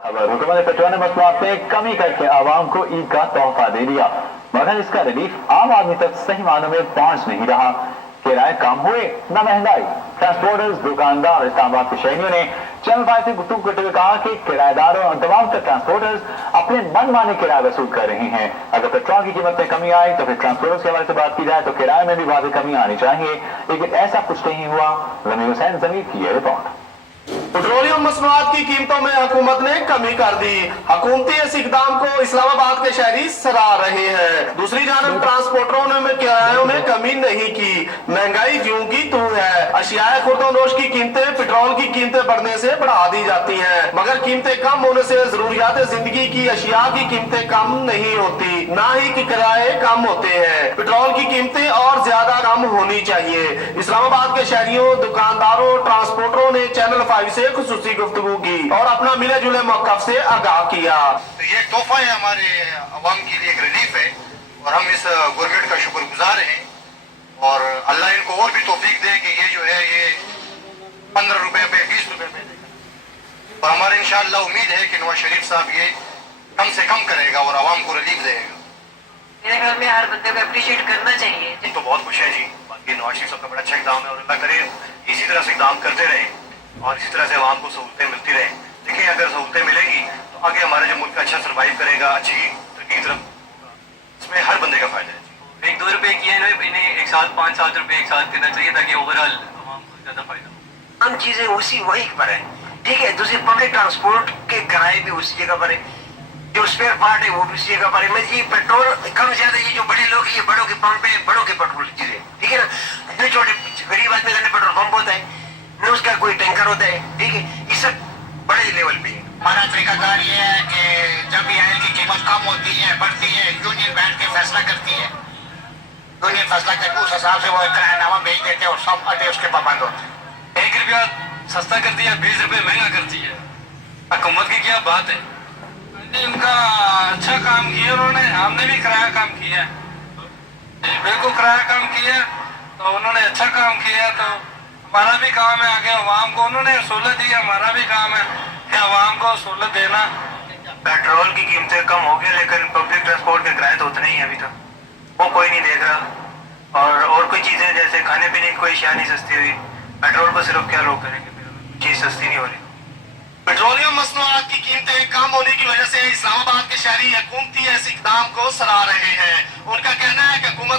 खबर हुकूमत पेट्रोल ने मसनूआत में कमी करके आवाम को ईद का तोहफा दे दिया, मगर इसका रिलीफ आम आदमी तक सही मानों में पहुंच नहीं रहा। किराए कम हुए न महंगाई। ट्रांसपोर्टर्स, दुकानदार, इस्लामाबाद के शहरियों ने चैनल 5 से गुफ्तगू करते हुए कहा कि किराएदारों और तमाम तर ट्रांसपोर्टर्स अपने मनमाने किराए वसूल कर रहे हैं। अगर पेट्रोल की कीमत में कमी आई तो फिर ट्रांसपोर्टर्स के हवाले से बात की जाए तो किराए में भी वाज़ेह कमी आनी चाहिए, लेकिन ऐसा कुछ नहीं हुआ। ज़मीर हुसैन ज़मीर की ये रिपोर्ट। पेट्रोलियम मसनूआत की कीमतों में हुकूमत ने कमी कर दी। हुकूमती इस इकदाम को इस्लामाबाद के शहरी सराह रहे हैं। दूसरी जानब ट्रांसपोर्टरों ने किरायों में कमी नहीं की। महंगाई ज्यों की त्यों है। अशियाए खुर्दोनोश की कीमतें पेट्रोल की कीमतें बढ़ने से बढ़ा दी जाती हैं, मगर कीमतें कम होने से जरूरियात जिंदगी की अशिया की कीमतें कम नहीं होती, ना ही कि किराए कम होते हैं। पेट्रोल की कीमतें और ज्यादा कम होनी चाहिए। इस्लामाबाद के शहरियों, दुकानदारों, ट्रांसपोर्टरों ने चैनल 5 से खुसूसी गुफ्तगू की और अपना मिले जुले मौक़िफ़ से आगाह किया। तो ये एक तोहफा है हमारे अवाम के लिए, एक रिलीफ है और हम इस गवर्नमेंट का शुक्रगुजार हैं और अल्लाह इनको और भी तौफीक दे कि ये जो है ये 15 रुपए पे 20 रुपए पे देगा। और हमारे इंशाअल्लाह उम्मीद है कि नवाज शरीफ साहब ये कम से कम करेगा और अवाम को रिलीफ देगा। मेरे ख्याल में हर बंदे को अप्रिशिएट करना चाहिए। तो बहुत खुश है जी, बाकी नवाज शरीफ साहब का बड़ा अच्छा इकदाम है और अल्लाह करे इसी तरह से इकदाम करते रहे और इसी तरह से अवाम को सहूलतें मिलती रहें। देखिए अगर सहूलतें मिलेंगी तो आगे हमारा जो मुल्क अच्छा सर्वाइव करेगा, अच्छी तरक्की की तरफ, इसमें हर बंदे का फायदा है। 1-2 रुपए किए ना, इन्हें एक साथ 5-7 रुपए एक साथ करना चाहिए ताकि ओवरऑल अवाम को ज्यादा फायदा हो। हम चीजें उसी वही पर है, ठीक है। दूसरी पब्लिक ट्रांसपोर्ट के किराए भी उसी जगह पर है, जो स्पेयर पार्ट है वो भी उसी जगह पर है। मैं ये पेट्रोल कम ज्यादा, ये जो बड़े लोग, ये बड़ों के पंप है, बड़ों के पेट्रोल चीजें, ठीक है ना। जो छोटे गरीब आदमी का पेट्रोल पंप होता है न, उसका कोई टैंकर होता है, ठीक है। ये सब बड़े लेवल पे है। हमारा तरीकाकार ये है कि जब भी ऑयल की कीमत कम होती है, बढ़ती है, यूनियन बैठ के फैसला करती है। यूनियन फैसला करके उस हिसाब से वो करारनामा भेज देते हैं और सब अड्डे उसके पाबंद होते हैं। 1 रुपया सस्ता कर दिया, 20 रुपए महंगा कर दिया। हुकूमत की क्या बात है। उनका अच्छा काम किया उन्होंने, हमने भी किराया कम किया, बिल्कुल किराया कम किया तो उन्होंने अच्छा काम किया। तो हमारा भी काम है आगे अवाम को, उन्होंने सहूलत दी, हमारा भी काम है कि अवाम को सहूलत देना। पेट्रोल की कीमतें कम हो गई लेकिन पब्लिक ट्रांसपोर्ट के किराए तो उतने ही है अभी तक, वो कोई नहीं देख रहा। और कोई चीज़ें जैसे खाने पीने की कोई अशिया नहीं सस्ती हुई, पेट्रोल पर सिर्फ क्या लोग करेंगे, चीज़ सस्ती नहीं हो रही। पेट्रोलियम मसनूआत की कीमतें कम होने की वजह से इस्लामाबाद के शहरी हुकूमती इस इकदाम को सराह रहे हैं। उनका कहना है कि हुकूमत